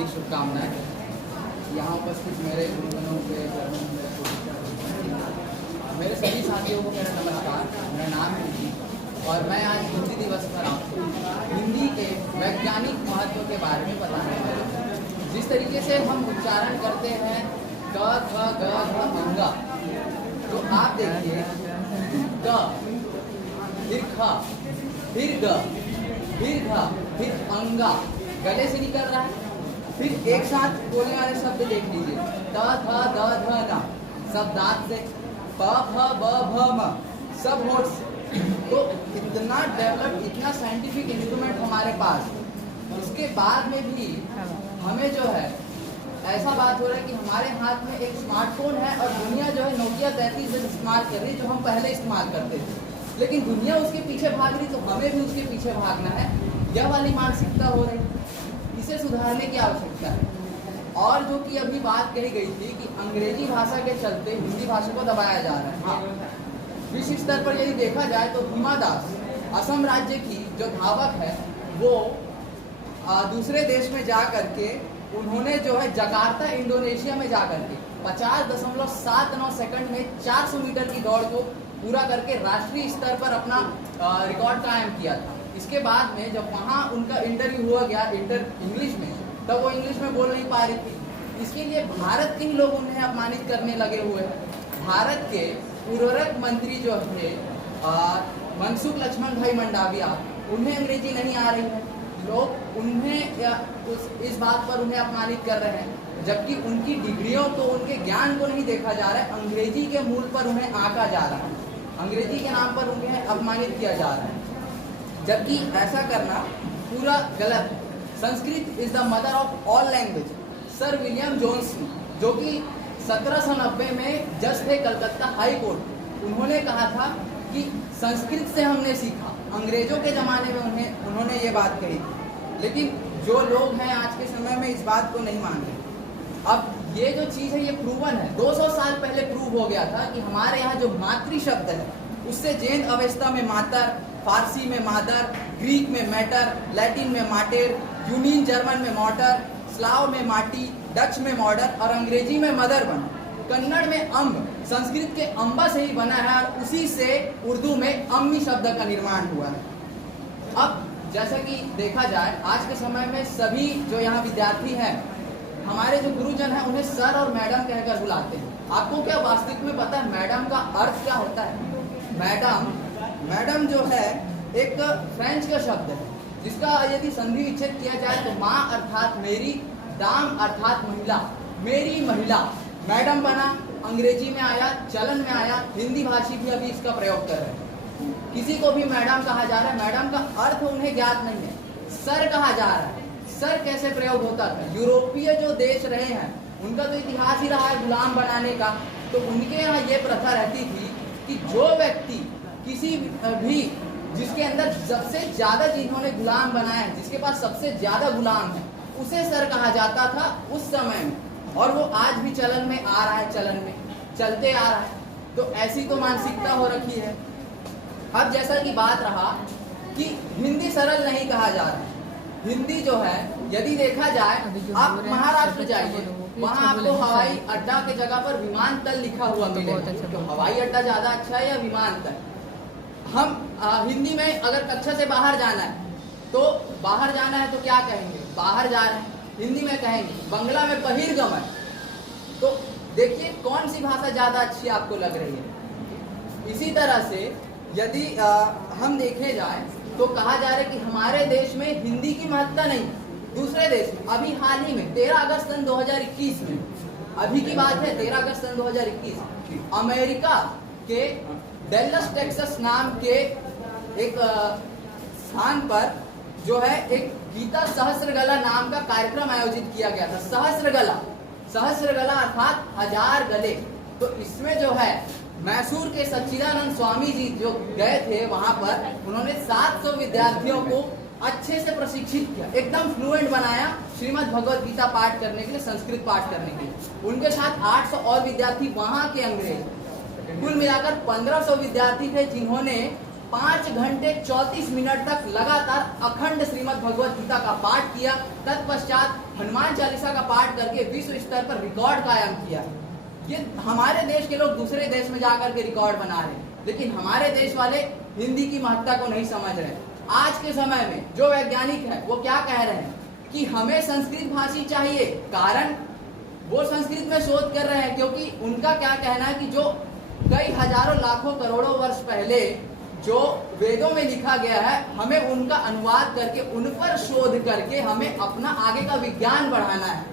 हार्दिक शुभकामनाएं। यहाँ उपस्थित मेरे गुरुजनों के मेरे सभी साथियों को मेरा नमस्कार। मेरा नाम है निधि और मैं आज हिंदी दिवस पर आपको हिंदी के वैज्ञानिक महत्व के बारे में बताने वाला हूँ। जिस तरीके से हम उच्चारण करते हैं क ख ग घ अंगा, तो आप देखिए क फिर ख फिर ग फिर घ फिर अंगा गले से निकल रहा है। फिर एक साथ बोलने वाले शब्द देख लीजिए त थ द ध न, सब दांत से। प फ ब भ म, सब होठ से। तो इतना डेवलप, इतना साइंटिफिक इंस्ट्रूमेंट हमारे पास, उसके बाद में भी हमें जो है ऐसा बात हो रहा है कि हमारे हाथ में एक स्मार्टफोन है और दुनिया जो है नोकिया 33 इस्तेमाल कर रही है, जो हम पहले इस्तेमाल करते थे। लेकिन दुनिया उसके पीछे भाग रही, तो हमें भी उसके पीछे भागना है। यह वाली मानसिकता हो रही, इसे सुधारने की आवश्यकता है। और जो कि अभी बात कही गई थी कि अंग्रेजी भाषा के चलते हिंदी भाषा को दबाया जा रहा है। हाँ, विश्व स्तर पर यदि देखा जाए तो हिमा दास, असम राज्य की जो धावक है, वो दूसरे देश में जा करके उन्होंने जो है जकार्ता इंडोनेशिया में जा करके 50.79 सेकंड में 400 मीटर की दौड़ को पूरा करके राष्ट्रीय स्तर पर अपना रिकॉर्ड कायम किया था। इसके बाद में जब वहाँ उनका इंटरव्यू हुआ गया इंग्लिश में, तब वो इंग्लिश में बोल नहीं पा रही थी। इसके लिए भारत के ही लोग उन्हें अपमानित करने लगे हुए हैं। भारत के उर्वरक मंत्री जो थे मनसुख लक्ष्मण भाई मंडाविया, उन्हें अंग्रेजी नहीं आ रही है। लोग उन्हें इस बात पर उन्हें अपमानित कर रहे हैं, जबकि उनकी डिग्रियों को, उनके ज्ञान को नहीं देखा जा रहा है। अंग्रेजी के मूल पर उन्हें आंका जा रहा है, अंग्रेजी के नाम पर उन्हें अपमानित किया जा रहा है, जबकि ऐसा करना पूरा गलत। Sanskrit is the mother of all language. Sir William Jones, जो कि 1790 में जज थे कलकत्ता हाई कोर्ट, उन्होंने कहा था कि संस्कृत से हमने सीखा। अंग्रेजों के ज़माने में उन्होंने ये बात कही थी। लेकिन जो लोग हैं आज के समय में इस बात को नहीं मान रहे। अब ये जो चीज़ है ये प्रूवन है, 200 साल पहले प्रूव हो गया था कि हमारे यहाँ जो मातृ शब्द है, उससे जैन अवस्था में मातर, फारसी में मादर, ग्रीक में मैटर, लैटिन में माटेर, यूनियन जर्मन में मॉटर, स्लाव में माटी, डच में मॉडर और अंग्रेजी में मदर बना। कन्नड़ में अम्ब, संस्कृत के अम्बा से ही बना है और उसी से उर्दू में अम्मी शब्द का निर्माण हुआ है। अब जैसा कि देखा जाए आज के समय में सभी जो यहाँ विद्यार्थी हैं, हमारे जो गुरुजन हैं, उन्हें सर और मैडम कहकर बुलाते हैं। आपको क्या वास्तविक में पता है मैडम का अर्थ क्या होता है? मैडम जो है एक फ्रेंच का शब्द है, जिसका यदि संधि विच्छेद किया जाए तो माँ अर्थात मेरी, दाम अर्थात महिला, मेरी महिला। मैडम बना, अंग्रेजी में आया, चलन में आया, हिंदी भाषी भी अभी इसका प्रयोग कर रहे हैं। किसी को भी मैडम कहा जा रहा है, मैडम का अर्थ उन्हें ज्ञात नहीं है। सर कहा जा रहा है, सर कैसे प्रयोग होता था? यूरोपीय जो देश रहे हैं, उनका तो इतिहास ही रहा है गुलाम बनाने का। तो उनके यहाँ ये प्रथा रहती थी कि जो व्यक्ति किसी भी जिसके अंदर सबसे ज्यादा जिन्होंने गुलाम बनाया है, जिसके पास सबसे ज्यादा गुलाम है, उसे सर कहा जाता था उस समय में। और वो आज भी चलन में आ रहा है, चलन में चलते आ रहा है। तो ऐसी तो मानसिकता हो रखी है। अब जैसा कि बात रहा कि हिंदी सरल नहीं कहा जा रहा है। हिंदी जो है यदि देखा जाए, आप महाराष्ट्र जाइए, वहाँ आपको हवाई अड्डा के जगह पर विमानतल लिखा हुआ मिलेगा। तो हवाई अड्डा ज्यादा अच्छा है या विमानतल? हम हिंदी में अगर कक्षा से बाहर जाना है, तो बाहर जाना है तो क्या कहेंगे? बाहर जा रहे हैं, हिंदी में कहेंगे। बंगला में बहिर्गमन। तो देखिए कौन सी भाषा ज्यादा अच्छी आपको लग रही है। इसी तरह से यदि हम देखे जाए तो कहा जा रहा है कि हमारे देश में हिंदी की महत्ता नहीं, दूसरे देश में। अभी हाल ही में 13 अगस्त सन 2021 में, अभी की बात है 13 अगस्त सन 2021, अमेरिका के डेलस टेक्सास नाम के एक स्थान पर जो है एक गीता सहस्त्रगला नाम का कार्यक्रम आयोजित किया गया था। सहस्त्रगला अर्थात 1000 गले। तो इसमें जो है मैसूर के सच्चिदानंद स्वामी जी जो गए थे वहां पर, उन्होंने 700 विद्यार्थियों को अच्छे से प्रशिक्षित किया, एकदम फ्लुएंट बनाया श्रीमद् भगवद गीता पाठ करने के लिए, संस्कृत पाठ करने के लिए। उनके साथ 800 और विद्यार्थी वहां के अंग्रेज, कुल मिलाकर 1500 विद्यार्थी थे जिन्होंने 5 घंटे 34 मिनट तक लगातार अखंड श्रीमद् भगवत गीता का पाठ किया। तत्पश्चात हनुमान चालीसा का पाठ करके विश्व स्तर पर रिकॉर्ड कायम किया। ये हमारे देश के लोग दूसरे देश में जाकर के रिकॉर्ड बना रहे हैं, लेकिन हमारे देश वाले हिंदी की महत्ता को नहीं समझ रहे। आज के समय में जो वैज्ञानिक है वो क्या कह रहे हैं कि हमें संस्कृत भाषी चाहिए, कारण वो संस्कृत में शोध कर रहे हैं, क्योंकि उनका क्या कहना है कि जो कई हजारों लाखों करोड़ों वर्ष पहले जो वेदों में लिखा गया है, हमें उनका अनुवाद करके उन पर शोध करके हमें अपना आगे का विज्ञान बढ़ाना है।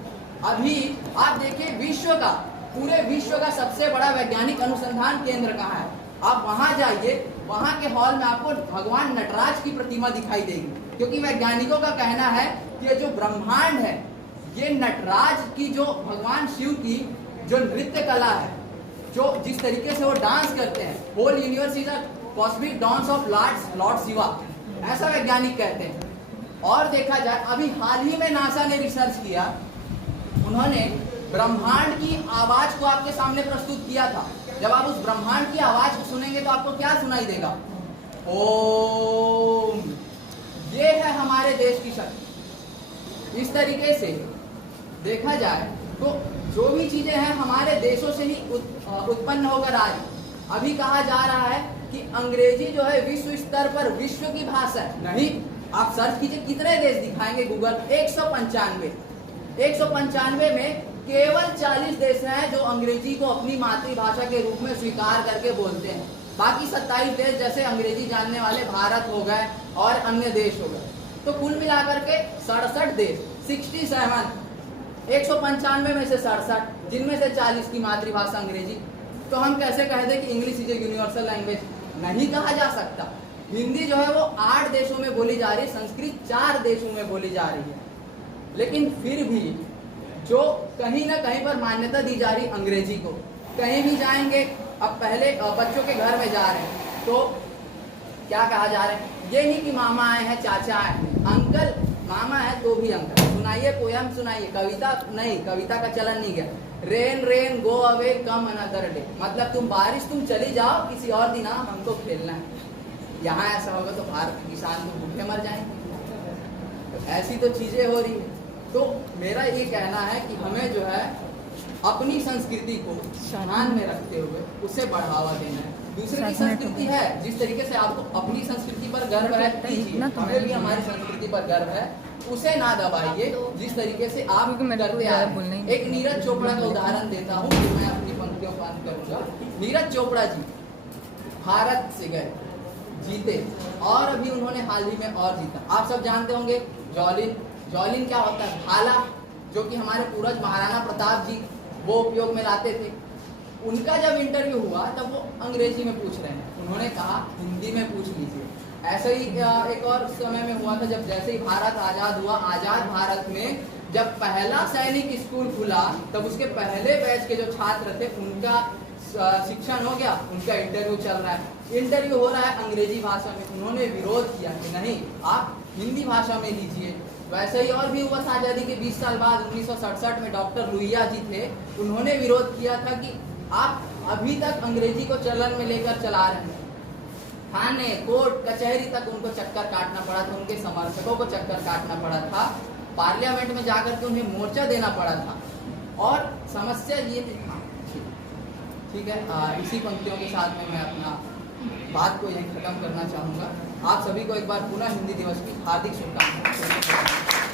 अभी आप देखिए विश्व का, पूरे विश्व का सबसे बड़ा वैज्ञानिक अनुसंधान केंद्र कहाँ है? आप वहां जाइए, वहां के हॉल में आपको भगवान नटराज की प्रतिमा दिखाई देगी, क्योंकि वैज्ञानिकों का कहना है कि ये जो ब्रह्मांड है, ये नटराज की जो भगवान शिव की जो नृत्य कला है, जो जिस तरीके से वो डांस करते हैं, whole universe is a cosmic dance of lord Shiva, ऐसा वैज्ञानिक कहते हैं। और देखा जाए अभी हाल ही में नासा ने रिसर्च किया, उन्होंने ब्रह्मांड की आवाज को आपके सामने प्रस्तुत किया था। जब आप उस ब्रह्मांड की आवाज को सुनेंगे तो आपको क्या सुनाई देगा? ओम। ये है हमारे देश की शक्ति। इस तरीके से देखा जाए तो जो भी चीजें हैं हमारे देशों से ही उत्पन्न होकर आ रही। अभी कहा जा रहा है कि अंग्रेजी जो है विश्व स्तर पर विश्व की भाषा है। नहीं, आप सर्च कीजिए कितने देश दिखाएंगे गूगल, 195 में केवल 40 देश हैं जो अंग्रेजी को अपनी मातृभाषा के रूप में स्वीकार करके बोलते हैं। बाकी 27 देश जैसे अंग्रेजी जानने वाले भारत हो गए और अन्य देश हो गए, तो कुल मिलाकर के 67 देश, 67, 195 में से 67, जिनमें से 40 की मातृभाषा अंग्रेजी। तो हम कैसे कह दें कि English is a universal language? नहीं कहा जा सकता। हिंदी जो है वो 8 देशों में बोली जा रही है, संस्कृत 4 देशों में बोली जा रही है, लेकिन फिर भी जो कहीं ना कहीं पर मान्यता दी जा रही अंग्रेजी को। कहीं भी जाएंगे, अब पहले बच्चों के घर में जा रहे हैं तो क्या कहा जा रहा है? ये नहीं कि मामा आए हैं, चाचा आए हैं, अंकल, मामा है तो भी अंकल। सुनाइए पोयम, सुनाइए कविता, नहीं, कविता का चलन नहीं गया। रेन रेन गो अवे कम अनदर डे, मतलब तुम बारिश तुम चली जाओ, किसी और दिन आओ, हमको खेलना है। यहाँ ऐसा होगा तो भारत के किसान तो भूखे मर जाएंगे। तो ऐसी तो चीजें हो रही है। तो मेरा ये कहना है कि हमें जो है अपनी संस्कृति को ध्यान में रखते हुए उसे बढ़ावा देना है। दूसरे की संस्कृति है, जिस तरीके से आपको अपनी संस्कृति पर गर्व है, हमें भी हमारी संस्कृति पर गर्व है, उसे ना दबाइए जिस तरीके से आप करते आए। एक नीरज चोपड़ा का उदाहरण देता हूँ, मैं अपनी पंक्तियों को बंद करूंगा। नीरज चोपड़ा जी भारत से गए, जीते, और अभी उन्होंने हाल ही में और जीता। आप सब जानते होंगे जॉलिन क्या होता है? भाला, जो कि हमारे पूर्वज महाराणा प्रताप जी वो उपयोग में लाते थे। उनका जब इंटरव्यू हुआ तब वो अंग्रेजी में पूछ रहे हैं, उन्होंने कहा हिंदी में पूछ लीजिए। ऐसे ही एक और समय में हुआ था, जब जैसे ही भारत आज़ाद हुआ, आज़ाद भारत में जब पहला सैनिक स्कूल खुला तब उसके पहले बैच के जो छात्र थे उनका शिक्षण हो गया, उनका इंटरव्यू चल रहा है, इंटरव्यू हो रहा है अंग्रेजी भाषा में। उन्होंने विरोध किया कि नहीं, आप हिंदी भाषा में लीजिए। वैसे ही और भी हुआ था आज़ादी के 20 साल बाद, 1967 में डॉक्टर लुइया जी थे, उन्होंने विरोध किया था कि आप अभी तक अंग्रेजी को चलन में लेकर चला रहे हैं। थाने, कोर्ट, कचहरी तक उनको चक्कर काटना पड़ा था, उनके समर्थकों को चक्कर काटना पड़ा था, पार्लियामेंट में जाकर के उन्हें मोर्चा देना पड़ा था। और समस्या ये थी, ठीक है, इसी पंक्तियों के साथ में मैं अपना बात को यहीं खत्म करना चाहूँगा। आप सभी को एक बार पुनः हिंदी दिवस की हार्दिक शुभकामनाएं।